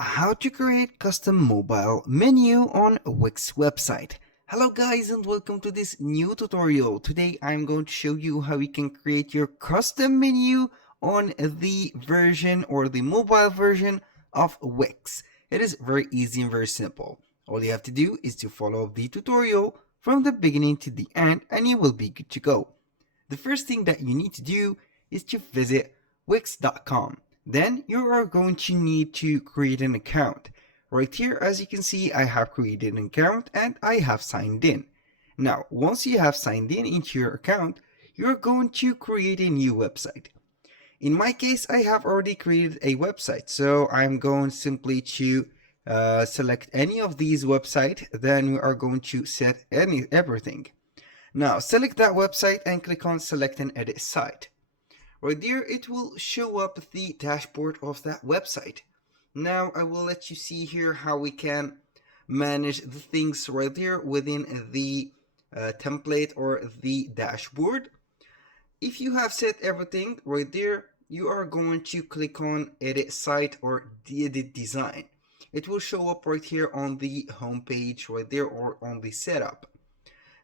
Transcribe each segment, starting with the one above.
How to create custom mobile menu on Wix website. Hello guys and welcome to this new tutorial. Today I'm going to show you how you can create your custom menu on the version or the mobile version of Wix. It is very easy and very simple. All you have to do is to follow the tutorial from the beginning to the end and you will be good to go. The first thing that you need to do is to visit Wix.com. Then you are going to need to create an account. Right here, as you can see, I have created an account and I have signed in. Now, once you have signed in into your account, you're going to create a new website. In my case, I have already created a website, so I'm going simply to select any of these websites. Then we are going to set everything. Now, select that website and click on select and edit site. Right there, it will show up the dashboard of that website. Now I will let you see here how we can manage the things right there within the template or the dashboard. If you have set everything right there, you are going to click on edit site or edit design. It will show up right here on the home page right there or on the setup.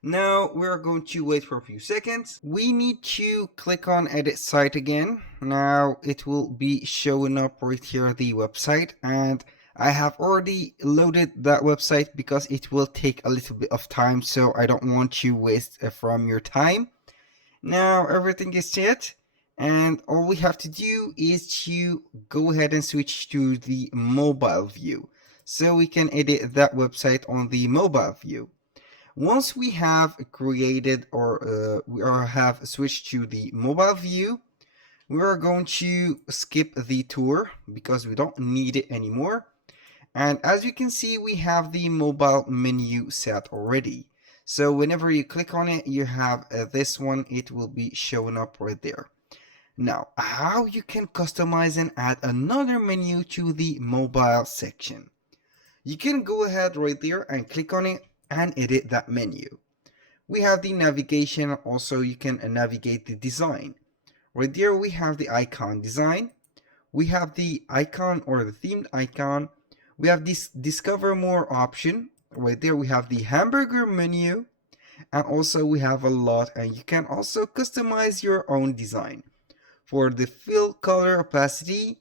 Now we're going to wait for a few seconds. We need to click on edit site again. Now it will be showing up right here the website, and I have already loaded that website because it will take a little bit of time, so I don't want to waste from your time. Now everything is set, and all we have to do is to go ahead and switch to the mobile view so we can edit that website on the mobile view. Once we have created or we have switched to the mobile view, we are going to skip the tour because we don't need it anymore. And as you can see, we have the mobile menu set already. So whenever you click on it, you have this one, it will be showing up right there. Now, how you can customize and add another menu to the mobile section. You can go ahead right there and click on it and edit that menu. We have the navigation, also you can navigate the design. Right there we have the icon design. We have the icon or the themed icon. We have this discover more option. Right there we have the hamburger menu, and also we have a lot, and you can also customize your own design. For the fill color opacity,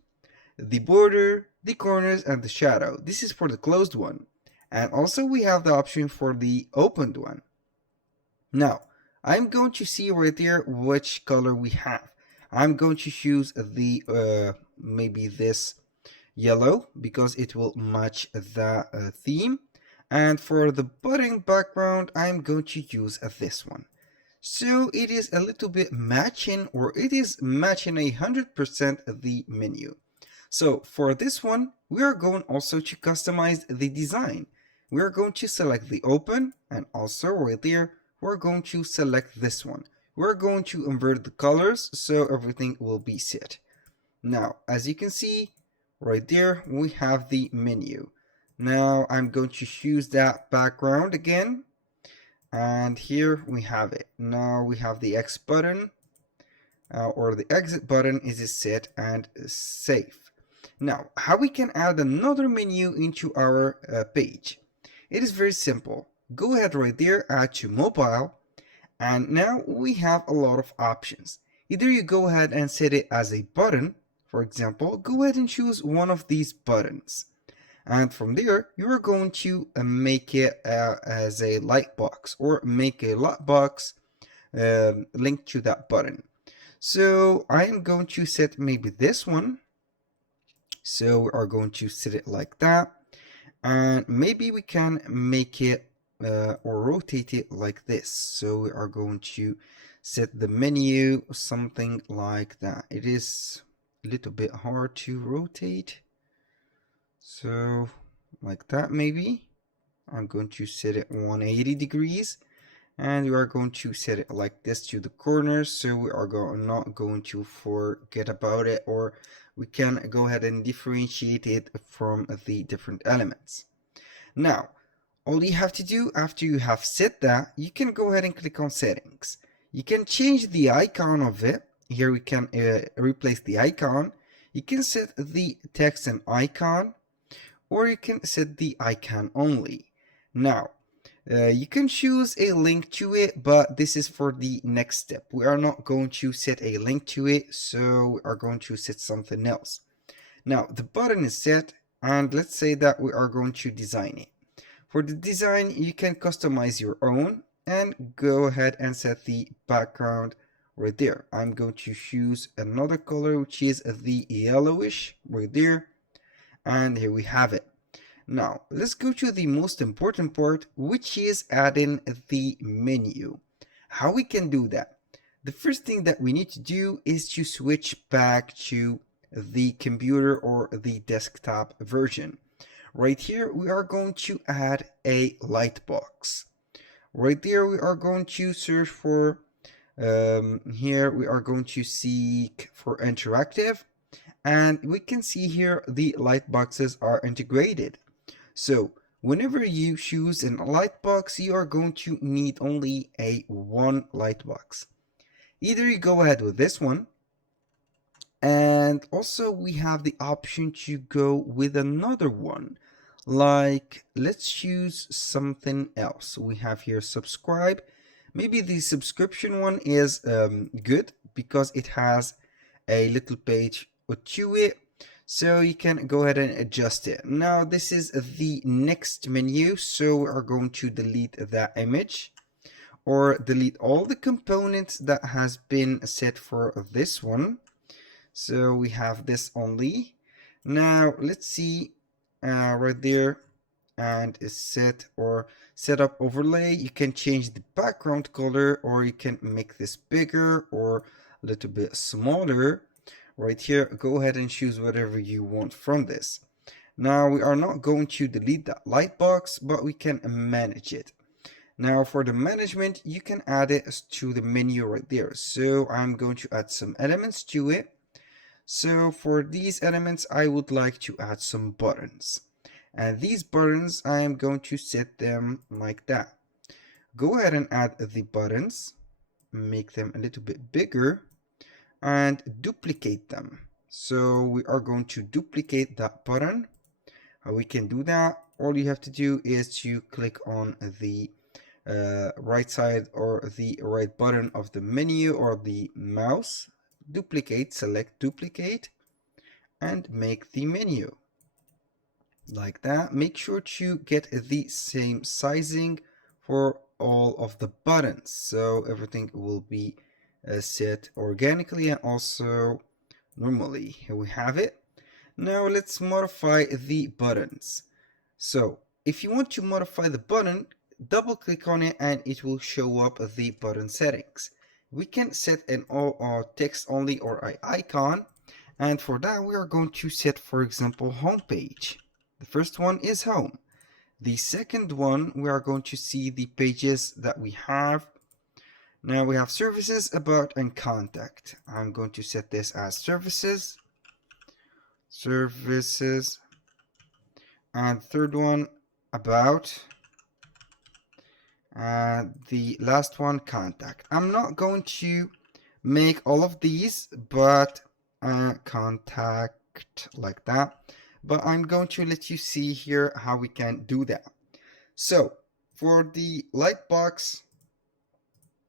the border, the corners, and the shadow. This is for the closed one. And also we have the option for the opened one. Now, I'm going to see right there which color we have. I'm going to choose the maybe this yellow because it will match the theme. And for the button background, I'm going to use this one. So it is a little bit matching, or it is matching 100% the menu. So for this one, we are going also to customize the design. We are going to select the open, and also right there, we're going to select this one. We're going to invert the colors so everything will be set. Now, as you can see, right there, we have the menu. Now I'm going to choose that background again. And here we have it. Now we have the X button or the exit button is set and save. Now, how we can add another menu into our page? It is very simple. Go ahead right there, add to mobile, and now we have a lot of options. Either you go ahead and set it as a button, for example, go ahead and choose one of these buttons. And from there, you are going to make it as a light box or make a light box linked to that button. So I am going to set maybe this one. So we are going to set it like that. And maybe we can make it or rotate it like this. So we are going to set the menu something like that. It is a little bit hard to rotate. So like that maybe. I'm going to set it 180 degrees. And we are going to set it like this to the corners, so we are not going to forget about it, or we can go ahead and differentiate it from the different elements. Now, all you have to do after you have set that, you can go ahead and click on settings. You can change the icon of it. Here we can replace the icon. You can set the text and icon. or you can set the icon only. Now, you can choose a link to it, but this is for the next step. We are not going to set a link to it, so we are going to set something else. Now, the button is set, and let's say that we are going to design it. For the design, you can customize your own and go ahead and set the background right there. I'm going to choose another color, which is the yellowish right there, and here we have it. Now, let's go to the most important part, which is adding the menu. How we can do that? The first thing that we need to do is to switch back to the computer or the desktop version. Right here, we are going to add a lightbox. Right there, we are going to search for, here we are going to seek for interactive, and we can see here the light boxes are integrated. So whenever you choose a light box, you are going to need only one light box. Either you go ahead with this one, and also we have the option to go with another one. Like, let's choose something else. We have here subscribe. Maybe the subscription one is good because it has a little page to it, so you can go ahead and adjust it. Now this is the next menu, so we are going to delete that image or delete all the components that has been set for this one. So we have this only. Now let's see right there, and is set or set up overlay. You can change the background color, or you can make this bigger or a little bit smaller. Right here, go ahead and choose whatever you want from this. Now we are not going to delete that light box, but we can manage it. Now for the management, you can add it to the menu right there. So I'm going to add some elements to it. So for these elements, I would like to add some buttons. And these buttons, I am going to set them like that. Go ahead and add the buttons, make them a little bit bigger, and duplicate them. So we are going to duplicate that button. How we can do that? All you have to do is to click on the right side or the right button of the menu or the mouse, duplicate, select duplicate, and make the menu like that. Make sure to get the same sizing for all of the buttons, so everything will be set organically and also normally. Here we have it. Now let's modify the buttons. So if you want to modify the button, double click on it and it will show up the button settings. We can set an text only or an icon, and for that we are going to set, for example, home page. The first one is home. The second one, we are going to see the pages that we have. Now we have services, about, and contact. I'm going to set this as services, and third one, about, and the last one, contact. I'm not going to make all of these, but contact like that. But I'm going to let you see here how we can do that. So for the light box,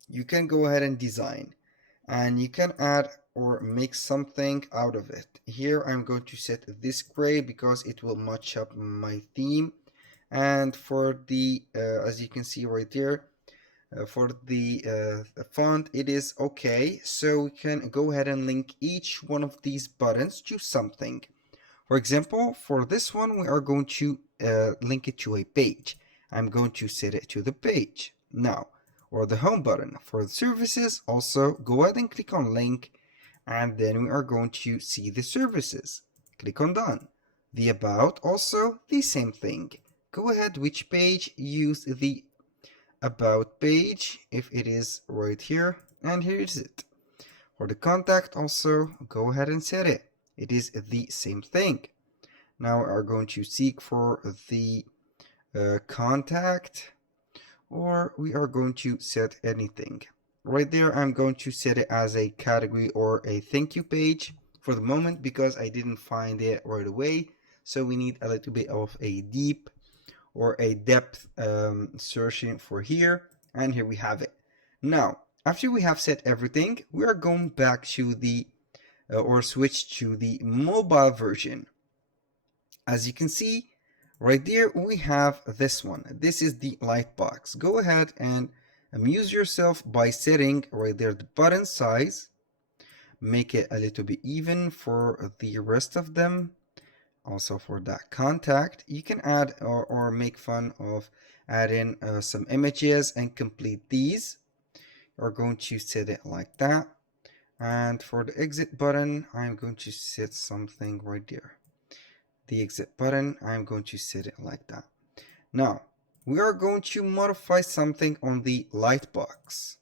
you can go ahead and design, and you can add or make something out of it. Here I'm going to set this gray because it will match up my theme. And for the as you can see right there, for the font, it is okay. So we can go ahead and link each one of these buttons to something. For example, for this one, we are going to link it to a page. I'm going to set it to the page now, or the home button. For the services, also go ahead and click on link, and then we are going to see the services. Click on done. The about, also the same thing. Go ahead, which page, use the about page if it is right here, and here is it. For the contact, also go ahead and set it. It is the same thing. Now we are going to seek for the contact, or we are going to set anything. Right there, I'm going to set it as a category or a thank you page for the moment because I didn't find it right away. So we need a little bit of a deep or a depth searching for here, and here we have it. Now, after we have set everything, we are going back to the or switch to the mobile version. As you can see right there, we have this one. This is the Lightbox. Go ahead and amuse yourself by setting right there the button size. Make it a little bit even for the rest of them. Also for that contact, you can add or make fun of adding some images and complete these. You're going to set it like that. And for the exit button, I'm going to set something right there. The exit button, I'm going to set it like that. Now, we are going to modify something on the Lightbox.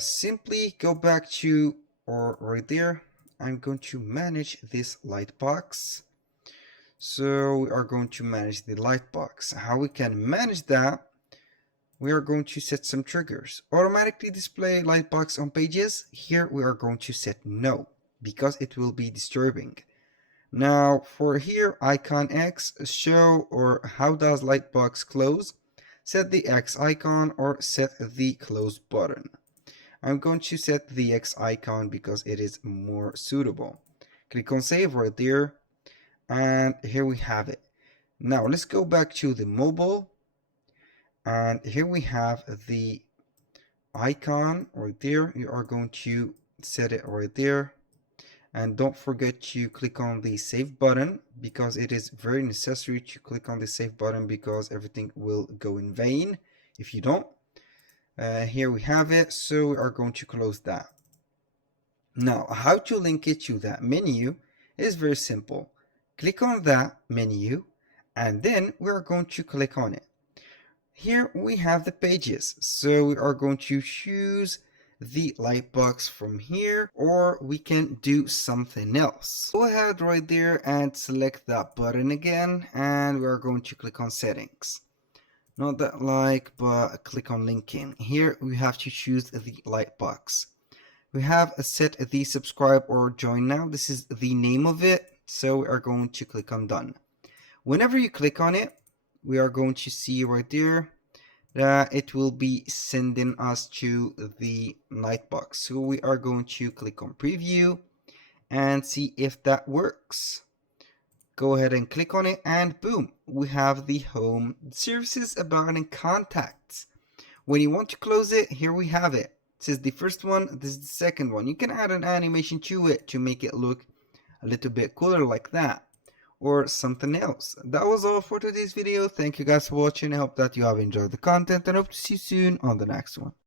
Simply go back to, or right there, I'm going to manage this Lightbox. So we are going to manage the Lightbox. How we can manage that? We are going to set some triggers. Automatically display Lightbox on pages. Here we are going to set no, because it will be disturbing. Now for here, icon X, show or how does Lightbox close? Set the X icon or set the close button. I'm going to set the X icon because it is more suitable. Click on save right there, and here we have it. Now let's go back to the mobile, and here we have the icon right there. You are going to set it right there, and don't forget to click on the save button because it is very necessary to click on the save button because everything will go in vain if you don't. Here we have it, so we are going to close that. Now how to link it to that menu is very simple. Click on that menu and then we are going to click on it. Here we have the pages, so we are going to choose the Lightbox from here, or we can do something else. Go ahead right there and select that button again, and we are going to click on settings. Not that like, but click on linking. Here we have to choose the Lightbox. We have set the subscribe or join now. This is the name of it, so we are going to click on done. Whenever you click on it, we are going to see right there that it will be sending us to the Lightbox. So we are going to click on preview and see if that works. Go ahead and click on it and boom, we have the home, services, about, and contacts. When you want to close it, here we have it. This is the first one, this is the second one. You can add an animation to it to make it look a little bit cooler like that, or something else. That was all for today's video. Thank you guys for watching. I hope that you have enjoyed the content and hope to see you soon on the next one.